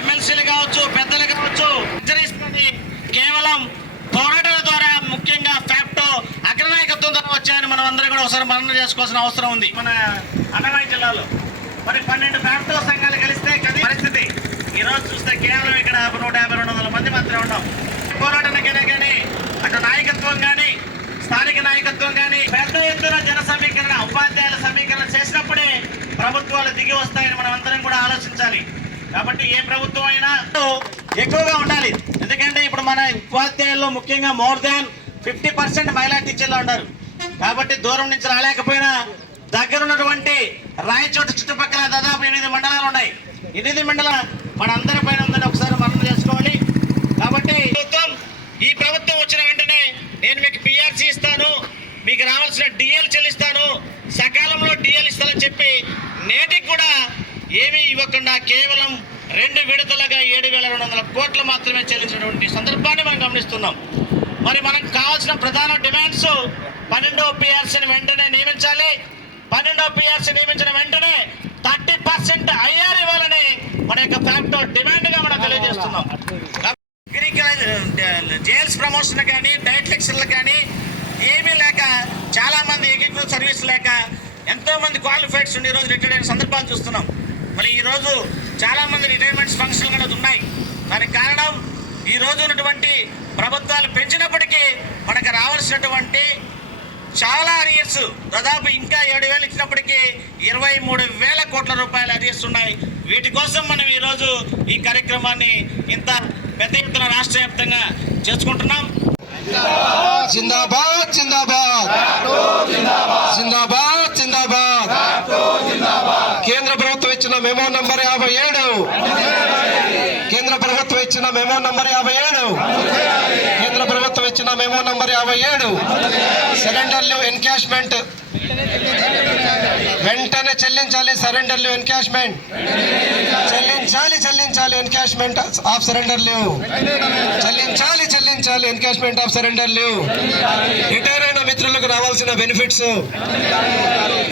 ఎమ్మెల్సీలు కావచ్చు పెద్దలు కావచ్చు కేవలం పోరాటాల ద్వారా ముఖ్యంగా ఫ్యాక్టో అగ్రనాయకత్వం ద్వారా వచ్చాయని మనం అందరం కూడా ఒకసారి మరణం చేసుకోవాల్సిన అవసరం ఉంది. మన అన్నమయ్య జిల్లాలో మరి పన్నెండు ఫ్యాక్టో సంఘాలు కలిస్తే కది పరిస్థితి. ఈ రోజు చూస్తే కేవలం ఇక్కడ నూట యాభై రెండు వందల మంది మాత్రమే ఉన్నాం. పోరాటానికైనా కానీ అటు నాయకత్వం కానీ స్థానిక నాయకత్వం కానీ పెద్ద ఎత్తున జన సమీకరణ ఉపాధ్యాయుల సమీకరణ చేసినప్పుడే ప్రభుత్వాలు దిగి వస్తాయని మనం అందరం కూడా కాబట్టి ఏ ప్రభుత్వం అయినా ఎక్కువగా ఉండాలి. ఎందుకంటే ఇప్పుడు మన ఉపాధ్యాయుల్లో ముఖ్యంగా మోర్ దాన్ ఫిఫ్టీ పర్సెంట్ మహిళా టీచర్లు ఉన్నారు కాబట్టి దూరం నుంచి రాలేకపోయినా దగ్గర ఉన్నటువంటి రాయచోట చుట్టుపక్కల దాదాపు ఎనిమిది మండలాలు ఉన్నాయి. ఎనిమిది మండల మనందరి పైన ఉందని ఒకసారి మనం చేసుకోవాలి కాబట్టి ప్రభుత్వం ఈ ప్రభుత్వం వచ్చిన వెంటనే నేను మీకు పిఆర్సీ ఇస్తాను మీకు రావాల్సిన డిఎల్ చెల్లిస్తాను సకాలంలో డిఎల్ ఇస్తానని చెప్పి నేటికి కూడా ఏమీ ఇవ్వకుండా కేవలం రెండు విడతలుగా ఏడు వేల రెండు వందల కోట్లు మాత్రమే చెల్లించినటువంటి సందర్భాన్ని మనం గమనిస్తున్నాం. మరి మనకు కావాల్సిన ప్రధాన డిమాండ్స్ పన్నెండో పిఆర్సీని వెంటనే నియమించాలి. పన్నెండో పిఆర్సీ నియమించిన వెంటనే థర్టీ పర్సెంట్ ఐఆర్ ఇవ్వాలని మన యొక్క ఫ్యాక్టో డిమాండ్గా మనం తెలియజేస్తున్నాం. జైల్స్ ప్రమోషన్ కానీ డైట్ లెక్చర్లు కానీ ఏమీ లేక చాలామంది ఎగ్జిక్యూటివ్ సర్వీస్ లేక ఎంతోమంది క్వాలిఫైడ్స్ ఉండి ఈరోజు రోజు రిటైర్ అయిన సందర్భాలు చూస్తున్నాం. మరి ఈ రోజు రిటైర్మెంట్స్ ఫంక్షన్లు కూడా ఉన్నాయి. దానికి కారణం ఈ రోజు ఉన్నటువంటి ప్రభుత్వాలు పెంచినప్పటికీ మనకు రావాల్సినటువంటి చాలా అరియర్స్ దాదాపు ఇంకా ఏడు వేలు ఇచ్చినప్పటికీ ఇరవై మూడు వేల కోట్ల రూపాయలు అరియర్స్ ఉన్నాయి. వీటి కోసం మనం ఈరోజు ఈ కార్యక్రమాన్ని ఇంత పెద్ద ఎత్తున రాష్ట్ర వ్యాప్తంగా చేసుకుంటున్నాం. జిందాబాద్. జిందాబాద్ జిందాబాద్ కేంద్ర ప్రభుత్వం ఇచ్చిన మెమో నంబర్ యాభై ఏడు కేంద్ర ప్రభుత్వం ఇచ్చిన మెమో నంబర్ యాభై ఏడు కేంద్ర ప్రభుత్వం ఇచ్చిన మెమో నంబర్ యాభై ఏడు సరెండర్లు ఎన్కాష్మెంట్ వెంటనే చెల్లించాలి సరెండర్లు ఎన్కాష్మెంట్ చెల్లించాలి చెల్లించాలి ఎన్కాష్మెంట్ ఆఫ్ సరెండర్ లీవ్. చెల్లించాలి చెల్లించాలి encashment of surrender leave. Retire అయిన మిత్రులకు రావాల్సిన బెనిఫిట్స్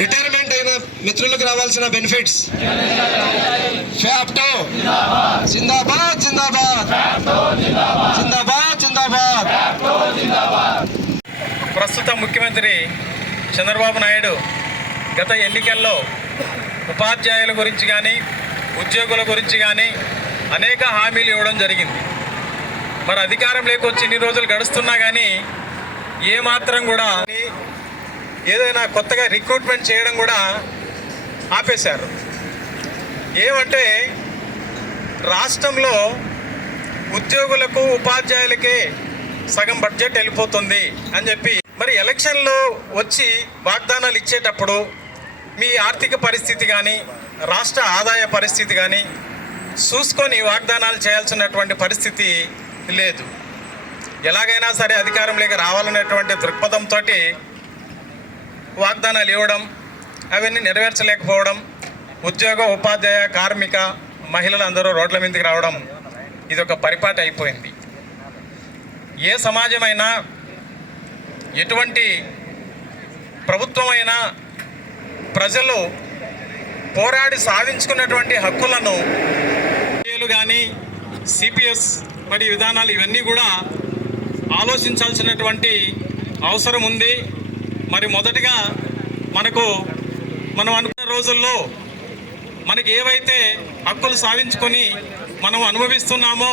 రిటైర్మెంట్ అయిన మిత్రులకు రావాల్సిన బెనిఫిట్స్ ఫ్యాప్టో జిందాబాద్ జిందాబాద్. జిందాబాద్ జిందాబాద్. ప్రస్తుత ముఖ్యమంత్రి చంద్రబాబు నాయుడు గత ఎన్నికల్లో ఉపాధ్యాయుల గురించి కానీ ఉద్యోగుల గురించి కానీ అనేక హామీలు ఇవ్వడం జరిగింది. మరి అధికారం లేకొచ్చి ఇన్ని రోజులు గడుస్తున్నా కానీ ఏమాత్రం కూడా ఏదైనా కొత్తగా రిక్రూట్మెంట్ చేయడం కూడా ఆపేశారు. ఏమంటే రాష్ట్రంలో ఉద్యోగులకు ఉపాధ్యాయులకే సగం బడ్జెట్ వెళ్ళిపోతుంది అని చెప్పి మరి ఎలక్షన్లో వచ్చి వాగ్దానాలు ఇచ్చేటప్పుడు మీ ఆర్థిక పరిస్థితి కానీ రాష్ట్ర ఆదాయ పరిస్థితి కానీ చూసుకొని వాగ్దానాలు చేయాల్సినటువంటి పరిస్థితి లేదు. ఎలాగైనా సరే అధికారంలోకి రావాలనేటువంటి దృక్పథంతో వాగ్దానాలు ఇవ్వడం అవన్నీ నెరవేర్చలేకపోవడం ఉద్యోగ ఉపాధ్యాయ కార్మిక మహిళలందరూ రోడ్ల మీదకి రావడం ఇది ఒక పరిపాటి అయిపోయింది. ఏ సమాజమైనా ఎటువంటి ప్రభుత్వమైనా ప్రజలు పోరాడి సాధించుకున్నటువంటి హక్కులను కానీ సిపిఎస్ మరి విధానాలు ఇవన్నీ కూడా ఆలోచించాల్సినటువంటి అవసరం ఉంది. మరి మొదటగా మనకు మనం అనుకున్న రోజుల్లో మనకి ఏవైతే హక్కులు సాధించుకొని మనం అనుభవిస్తున్నామో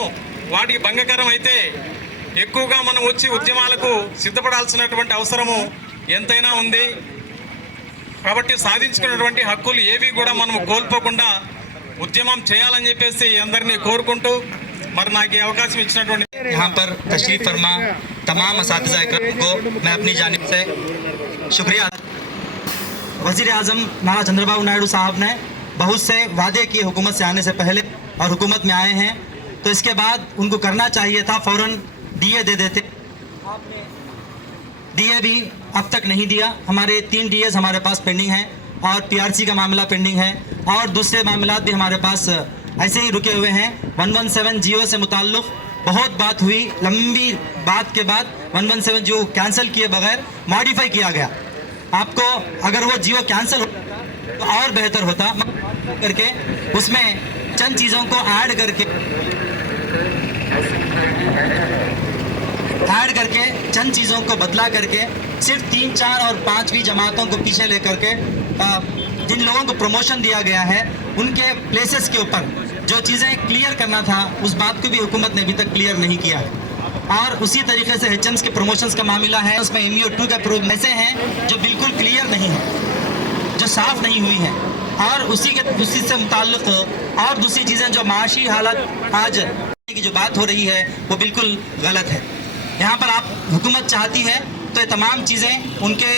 వాటికి భంగకరం అయితే ఎక్కువగా మనం వచ్చి ఉద్యమాలకు సిద్ధపడాల్సినటువంటి అవసరము ఎంతైనా ఉంది. కాబట్టి సాధించుకున్నటువంటి హక్కులు ఏవి కూడా మనం కోల్పోకుండా ఉద్యమం చేయాలని చెప్పేసి అందరినీ కోరుకుంటూ మరి నాకు ఈ అవకాశం ఇచ్చినటువంటి यहाँ पर तशरीफ फरमा तमाम इस को मैं अपनी जानब से शुक्रिया वजीर अजम नाना चंद्रबाबू नायडू साहब ने बहुत से वादे किए हुकूमत से आने से पहले और हुकूमत में आए हैं तो इसके बाद उनको करना चाहिए था फ़ौरन डीए दे देते डीए भी अब तक नहीं दिया। हमारे तीन डीएस हमारे पास पेंडिंग है और पीआरसी का मामला पेंडिंग है और दूसरे मामला भी हमारे पास ऐसे ही रुके हुए हैं। 117 जियो से मुताल्लुक़ बहुत बात हुई, लंबी बात के बाद 117 जियो कैंसिल किए बगैर मॉडिफाई किया गया। आपको अगर वो जियो कैंसिल हो तो और बेहतर होता। करके उसमें चंद चीज़ों को ऐड करके ऐड करके, चंद चीज़ों को बदला करके, सिर्फ़ तीन, चार और पाँचवीं जमातों को पीछे लेकर के जिन लोगों को प्रमोशन दिया गया है, उनके प्लेसेस के ऊपर, जो चीज़ें क्लियर करना था, उस बात को भी हुकूमत ने अभी तक क्लियर नहीं किया है। और उसी तरीके से एच के प्रमोशंस का मामला है, उसमें एम यू टू का प्रोग्राम ऐसे हैं, जो बिल्कुल क्लियर नहीं है, जो साफ़ नहीं हुई है। और उसी के, उसी से मुताल्लिक और दूसरी चीज़ें जो माशी हालत आज की जो बात हो रही है, वो बिल्कुल गलत है। यहाँ पर आप हुकूमत चाहती है तो ये तमाम चीज़ें उनके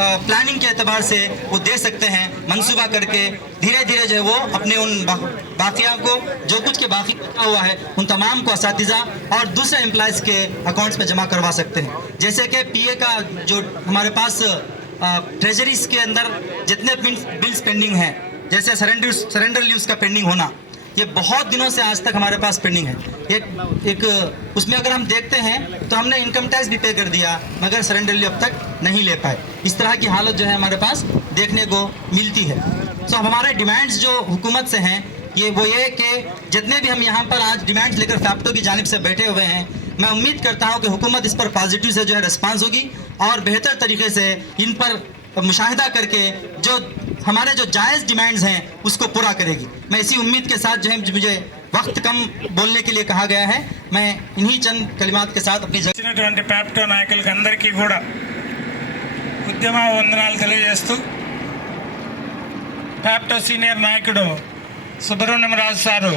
प्लानिंग के अतबार से वो दे सकते हैं मंसूबा करके धीरे धीरे जो है वो अपने उन बा, बाकिया को जो कुछ के बाकी बचा हुआ है उन तमाम को इस और दूसरे एम्प्लॉयज़ के अकाउंट्स में जमा करवा सकते हैं। जैसे कि पीए का जो हमारे पास ट्रेजरीज के अंदर जितने बिल्स पेंडिंग हैं जैसे सरेंडर सरेंडर लीव्स का पेंडिंग होना ये बहुत दिनों से आज तक हमारे पास पेंडिंग है। एक एक, उसमें अगर हम देखते हैं तो हमने इनकम टैक्स भी पे कर दिया, मगर सरेंडर लीव अब तक नहीं ले पाए। इस तरह की हालत जो है हमारे पास देखने को मिलती है। सो अब हमारे डिमांड्स जो हुकूमत से हैं, ये वो ये कि जितने भी हम यहाँ पर आज डिमांड्स लेकर फैक्टो की जानब से बैठे हुए हैं, मैं उम्मीद करता हूँ कि हुकूमत इस पर पॉजिटिव से जो है रिस्पांस होगी और बेहतर तरीके से इन पर मुशाहिदा करके जो हमारे जो जायज़ डिमांड्स हैं उसको पूरा करेगी मैं इसी उम्मीद के साथ जो है मुझे वक्त कम बोलने के लिए कहा गया है मैं इन्हीं चंद कलिमात के साथ अपनी जगह వచ్చినటువంటి ప్యాప్టో నాయకులకి అందరికీ కూడా ఉద్యమ వందనాలు తెలియజేస్తూ ప్యాప్టో సీనియర్ నాయకుడు సుబ్రహ్మణ్యం రాజు సారు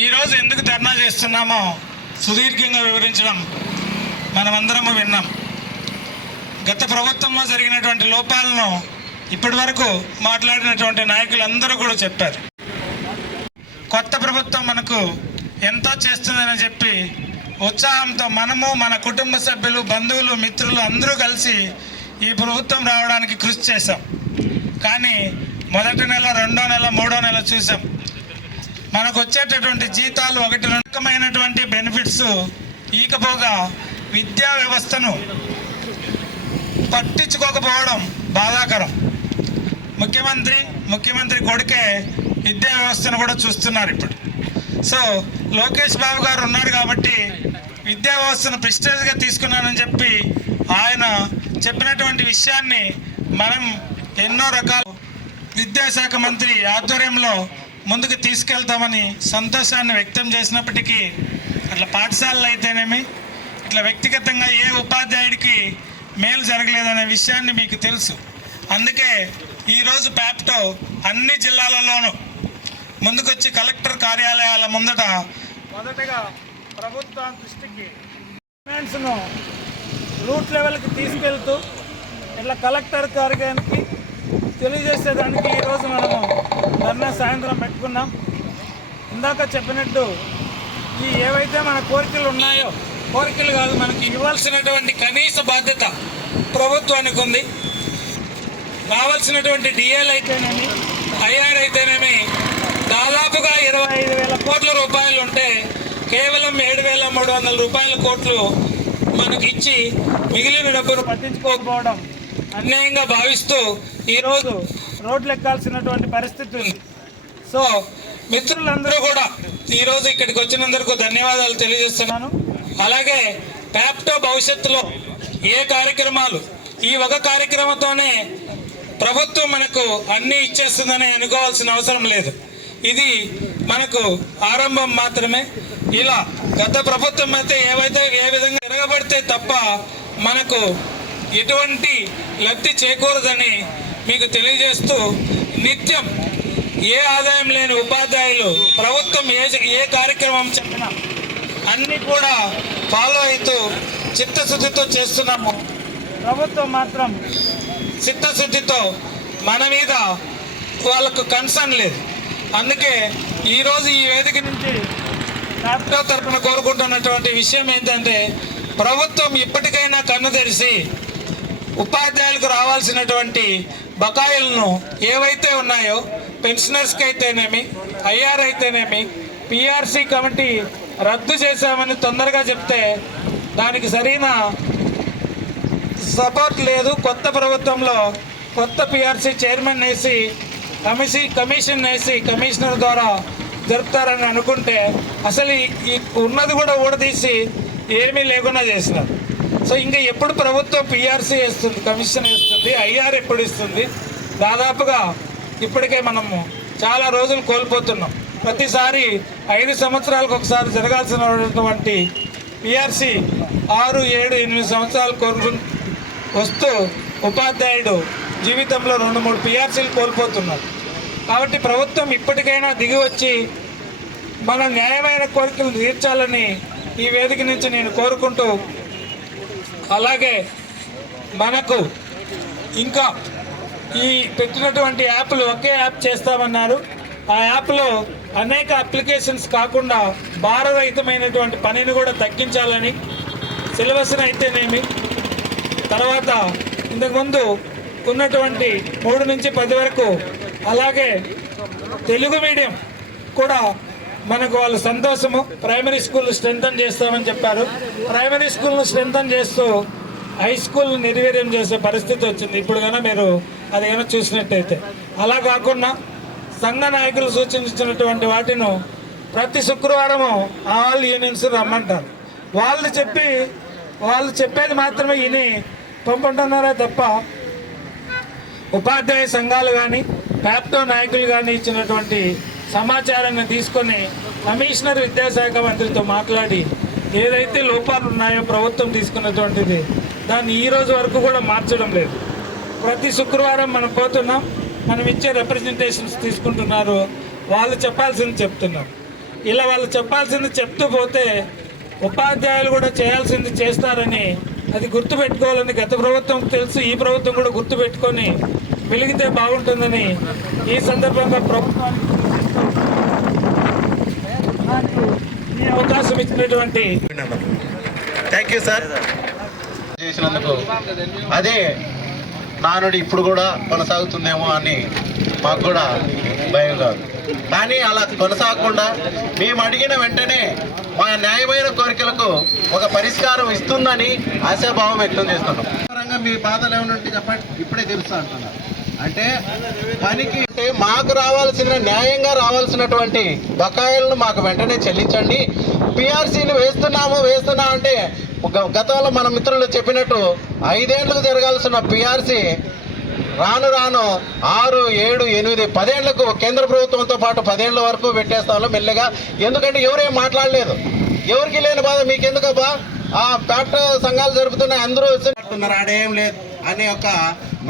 ఈరోజు ఎందుకు ధర్నా చేస్తున్నామో సుదీర్ఘంగా వివరించడం మనమందరము విన్నాం గత ప్రభుత్వంలో జరిగినటువంటి లోపాలను ఇప్పటి వరకు మాట్లాడినటువంటి నాయకులందరూ కూడా చెప్పారు. కొత్త ప్రభుత్వం మనకు ఎంతో చేస్తుందని చెప్పి ఉత్సాహంతో మనము మన కుటుంబ సభ్యులు బంధువులు మిత్రులు అందరూ కలిసి ఈ ప్రభుత్వం రావడానికి కృషి చేశాం. కానీ మొదటి నెల రెండో నెల మూడో నెల చూసాం. మనకు వచ్చేటటువంటి జీతాలు ఒకటి రకమైనటువంటి బెనిఫిట్స్ ఈకపోగా విద్యా వ్యవస్థను పట్టించుకోకపోవడం బాధాకరం. ముఖ్యమంత్రి ముఖ్యమంత్రి కొడుకే విద్యా వ్యవస్థను కూడా చూస్తున్నారు ఇప్పుడు. సో లోకేష్ బాబు గారు ఉన్నారు కాబట్టి విద్యా వ్యవస్థను ప్రిస్టేజ్గా తీసుకున్నానని చెప్పి ఆయన చెప్పినటువంటి విషయాన్ని మనం ఎన్నో రకాల విద్యాశాఖ మంత్రి ఆధ్వర్యంలో ముందుకు తీసుకెళ్తామని సంతోషాన్ని వ్యక్తం చేసినప్పటికీ అట్లా పాఠశాలలు అయితేనేమి ఇట్లా వ్యక్తిగతంగా ఏ ఉపాధ్యాయుడికి మేలు జరగలేదనే విషయాన్ని మీకు తెలుసు. అందుకే ఈరోజు ప్యాప్టో అన్ని జిల్లాలలోనూ ముందుకొచ్చి కలెక్టర్ కార్యాలయాల ముందట మొదటగా ప్రభుత్వ దృష్టికి రూట్ లెవెల్కి తీసుకెళ్తూ ఇట్లా కలెక్టర్ కార్యాలయానికి తెలియజేసేదానికి ఈరోజు మనము ధర్నా సాయంత్రం పెట్టుకున్నాం. ఇందాక చెప్పినట్టు ఈ ఏవైతే మన కోరికలు ఉన్నాయో కోరికలు కాదు మనకి ఇవ్వాల్సినటువంటి కనీస బాధ్యత ప్రభుత్వానికి ఉంది. రావాల్సినటువంటి డిఎల్ అయితేనేమి ఐఆర్ అయితేనేమి దాదాపుగా ఇరవై ఐదు వేల కోట్ల రూపాయలు ఉంటే కేవలం ఏడు వేల మూడు వందల రూపాయల కోట్లు మనకి ఇచ్చి మిగిలిన డబ్బును పట్టించుకోకపోవడం అన్యాయంగా భావిస్తూ ఈరోజు రోడ్లు ఎక్కాల్సినటువంటి పరిస్థితి ఉంది. సో మిత్రులందరూ కూడా ఈరోజు ఇక్కడికి వచ్చినందుకు ధన్యవాదాలు తెలియజేస్తున్నాను. అలాగే ప్యాప్టో భవిష్యత్తులో ఏ కార్యక్రమాలు ఈ ఒక కార్యక్రమంతోనే ప్రభుత్వం మనకు అన్నీ ఇచ్చేస్తుందని అనుకోవాల్సిన అవసరం లేదు. ఇది మనకు ఆరంభం మాత్రమే. ఇలా గత ప్రభుత్వం అయితే ఏవైతే ఏ విధంగా తిరగబడితే తప్ప మనకు ఎటువంటి లబ్ధి చేకూరదని మీకు తెలియజేస్తూ నిత్యం ఏ ఆదాయం లేని ఉపాధ్యాయులు ప్రభుత్వం ఏ ఏ కార్యక్రమం చెప్పినా అన్నీ కూడా ఫాలో అవుతూ చిత్తశుద్ధితో చేస్తున్నాము. ప్రభుత్వం మాత్రం చిత్తశుద్ధితో మన మీద వాళ్ళకు కన్సర్న్ లేదు. అందుకే ఈరోజు ఈ వేదిక నుంచి ల్యాప్టాప్ తరఫున కోరుకుంటున్నటువంటి విషయం ఏంటంటే ప్రభుత్వం ఇప్పటికైనా కన్ను తెరిచి ఉపాధ్యాయులకు రావాల్సినటువంటి బకాయిలను ఏవైతే ఉన్నాయో పెన్షనర్స్కి అయితేనేమి ఐఆర్ అయితేనేమి పిఆర్సీ కమిటీ రద్దు చేశామని తొందరగా చెప్తే దానికి సరైన సపోర్ట్ లేదు కొత్త ప్రభుత్వంలో. కొత్త పిఆర్సీ చైర్మన్ వేసి కమిషన్ కమిషన్ వేసి కమిషనర్ ద్వారా జరుపుతారని అనుకుంటే అసలు ఈ- ఉన్నది కూడా ఊడదీసి ఏమీ లేకుండా చేసినారు. సో ఇంకా ఎప్పుడు ప్రభుత్వం పిఆర్సీ వేస్తుంది కమిషన్ వేస్తుంది ఐఆర్ ఎప్పుడు ఇస్తుంది? దాదాపుగా ఇప్పటికే మనము చాలా రోజులు కోల్పోతున్నాం. ప్రతిసారి ఐదు సంవత్సరాలకు ఒకసారి జరగాల్సినటువంటి పిఆర్సీ ఆరు ఏడు ఎనిమిది సంవత్సరాలు కోరుకు వస్తూ ఉపాధ్యాయుడు జీవితంలో రెండు మూడు పిఆర్సీలు కోల్పోతున్నారు. కాబట్టి ప్రభుత్వం ఇప్పటికైనా దిగి వచ్చి మన న్యాయమైన కోరికలు తీర్చాలని ఈ వేదిక నుంచి నేను కోరుకుంటూ అలాగే మనకు ఇంకా ఈ పెట్టినటువంటి యాప్లు ఒకే యాప్ చేస్తామన్నారు. ఆ యాప్లో అనేక అప్లికేషన్స్ కాకుండా భారరహితమైనటువంటి పనిని కూడా తగ్గించాలని సిలబస్ని అయితేనేమి తర్వాత ఇంతకుముందు ఉన్నటువంటి మూడు నుంచి పది వరకు అలాగే తెలుగు మీడియం కూడా మనకు వాళ్ళు సంతోషము. ప్రైమరీ స్కూల్ స్ట్రెంథన్ చేస్తామని చెప్పారు. ప్రైమరీ స్కూల్ను స్ట్రెంథన్ చేస్తూ హై స్కూల్ నిర్వీర్యం చేసే పరిస్థితి వచ్చింది. ఇప్పుడు కన్నా మీరు అది కనుక చూసినట్టయితే. అలా కాకుండా సంఘ నాయకులు సూచించినటువంటి వాటిను ప్రతి శుక్రవారము ఆల్ యూనియన్స్ రమ్మంటారు. వాళ్ళు చెప్పి వాళ్ళు చెప్పేది మాత్రమే విని పంపుతున్నారే తప్ప ఉపాధ్యాయ సంఘాలు కానీ ప్యాప్టో నాయకులు కానీ ఇచ్చినటువంటి సమాచారాన్ని తీసుకొని కమిషనర్ విద్యాశాఖ మంత్రితో మాట్లాడి ఏదైతే లోపాలు ఉన్నాయో ప్రభుత్వం తీసుకున్నటువంటిది దాన్ని ఈ రోజు వరకు కూడా మార్చడం లేదు. ప్రతి శుక్రవారం మనం పోతున్నాం మనం ఇచ్చే రిప్రజెంటేషన్స్ తీసుకుంటున్నారు వాళ్ళు చెప్పాల్సింది చెప్తున్నారు. ఇలా వాళ్ళు చెప్పాల్సింది చెప్తూ పోతే ఉపాధ్యాయులు కూడా చేయాల్సింది చేస్తారని అది గుర్తుపెట్టుకోవాలని గత ప్రభుత్వం తెలుసు ఈ ప్రభుత్వం కూడా గుర్తుపెట్టుకొని వెలిగితే బాగుంటుందని ఈ సందర్భంగా ప్రభుత్వానికి ఈ అవకాశం ఇచ్చినటువంటి థ్యాంక్ యూ సార్ చేసినందుకు అదే నానుడి ఇప్పుడు కూడా కొనసాగుతుందేమో అని మాకు కూడా భయం కాదు. కానీ అలా కొనసాగకుండా మేము అడిగిన వెంటనే మా న్యాయమైన కోరికలకు ఒక పరిష్కారం ఇస్తుందని ఆశాభావం వ్యక్తం చేస్తున్నాం. పరంగా మీ బాధలు ఏమైనా చెప్పండి. ఇప్పుడే తెలుస్తా అంటున్నారు అంటే పనికి అంటే మాకు రావాల్సిన న్యాయంగా రావాల్సినటువంటి బకాయిలను మాకు వెంటనే చెల్లించండి. పిఆర్సీని వేస్తున్నాము వేస్తున్నా అంటే గతంలో మన మిత్రులు చెప్పినట్టు ఐదేళ్ళకు జరగాల్సిన పిఆర్సీ రాను రాను ఆరు ఏడు ఎనిమిది పదేళ్ళకు కేంద్ర ప్రభుత్వంతో పాటు పదేళ్ళ వరకు పెట్టేస్తాను మెల్లగా. ఎందుకంటే ఎవరేం మాట్లాడలేదు. ఎవరికి లేని బాధ మీకెందుకబ్బా? ఆ ప్యాప్ట సంఘాలు జరుపుతున్నాయి అందరూ వస్తున్నారు ఆడేం లేదు అనే ఒక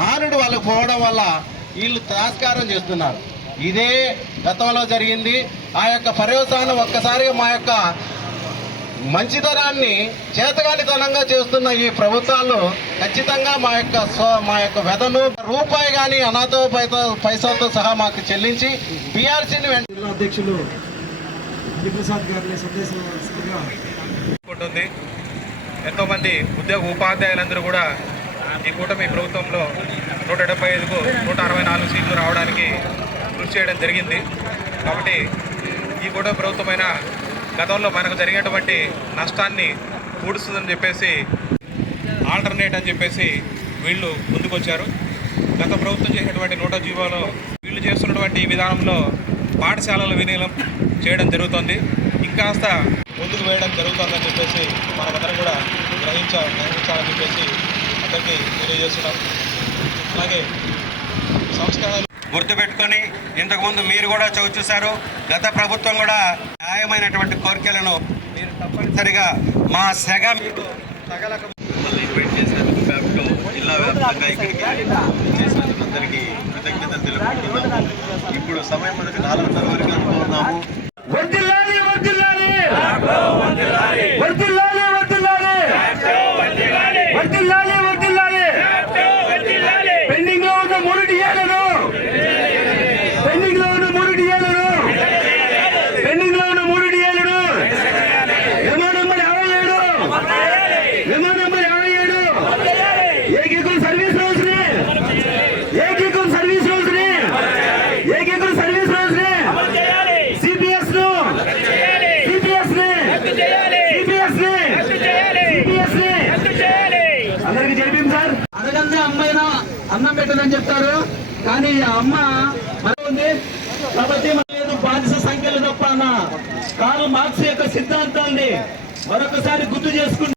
నానుడు వాళ్ళకు పోవడం వల్ల వీళ్ళు తిరస్కారం చేస్తున్నారు. ఇదే గతంలో జరిగింది. ఆ యొక్క పర్యవసానం ఒక్కసారిగా మా యొక్క మంచితనాన్ని చేతగానితనంగా చేస్తున్న ఈ ప్రభుత్వాలు ఖచ్చితంగా మా యొక్క స్వ- మా యొక్క వెదను రూపాయి కానీ అనాథ పైసలతో సహా మాకు చెల్లించి పిఆర్సీని వెంట జిల్లా అధ్యక్షులు హరిప్రసాద్ గారిని సందేశం ఎంతోమంది ఉద్యోగ ఉపాధ్యాయులందరూ కూడా ఈ కూటమి ప్రభుత్వంలో నూట డెబ్బై ఐదుకు నూట అరవై నాలుగు సీట్లు రావడానికి కృషి చేయడం జరిగింది. కాబట్టి ఈ కూటమి ప్రభుత్వమైన గతంలో మనకు జరిగేటువంటి నష్టాన్ని పూడుస్తుందని చెప్పేసి ఆల్టర్నేట్ అని చెప్పేసి వీళ్ళు ముందుకొచ్చారు. గత ప్రభుత్వం చేసినటువంటి నూట జీవోలో వీళ్ళు చేస్తున్నటువంటి ఈ విధానంలో పాఠశాలల విలీనం చేయడం జరుగుతుంది. ఇంకాస్త ముందుకు వేయడం జరుగుతుందని చెప్పేసి మనమందరం కూడా గ్రహించా గ్రహించాలని చెప్పేసి అందరికీ తెలియజేస్తున్నాం. అలాగే సంస్కారాలు గుర్తుపెట్టుకొని ఇంతకుముందు మీరు కూడా చవి చూశారు. గత ప్రభుత్వం కూడా న్యాయమైనటువంటి కోరికలను మీరు తప్పనిసరిగా మా సెగ మీకు జిల్లా వ్యాప్తంగా ఇక్కడికి చేసినందుకు అందరికీ తెలుపుకుంటున్నాము ఇప్పుడు సమయం మనకు నాలుగున్నర వరకు అనుకున్నాము వర్ధిల్లాలి వర్ధిల్లాలి వర్ధిల్లాలి వర్ధిల్లాలి వర్ధిల్లాలి వర్ధిల్లాలి పెండింగ్లో ఉన్న మూడు డిఏలను పెండింగ్లో ఉన్న మూడు డిఏలను పెండింగ్లో ఉన్న మూడు డిఏలను విమా నంబర్ యాభై ఏడు విమా నంబర్ యాభై ఏడు ఏకీకృత సర్వీస్ రోజు ని ఏకీకృత సర్వీస్ రోజు ని ఏకీకృత సర్వీస్ రోజు ని సిపిఎస్ను సిపిఎస్ని సిపిఎస్ని సిపిఎస్ని అందరికి చెప్పింది సార్ అడగందే అమ్మైనా అన్నం పెట్టదని చెప్తారు. కానీ ఆ అమ్మ ఉంది. కాబట్టి మరి లేదు బానిస సంఖ్యలు తప్ప అన్న. కాదు మార్క్స్ యొక్క సిద్ధాంతాన్ని మరొకసారి గుర్తు చేసుకుంటే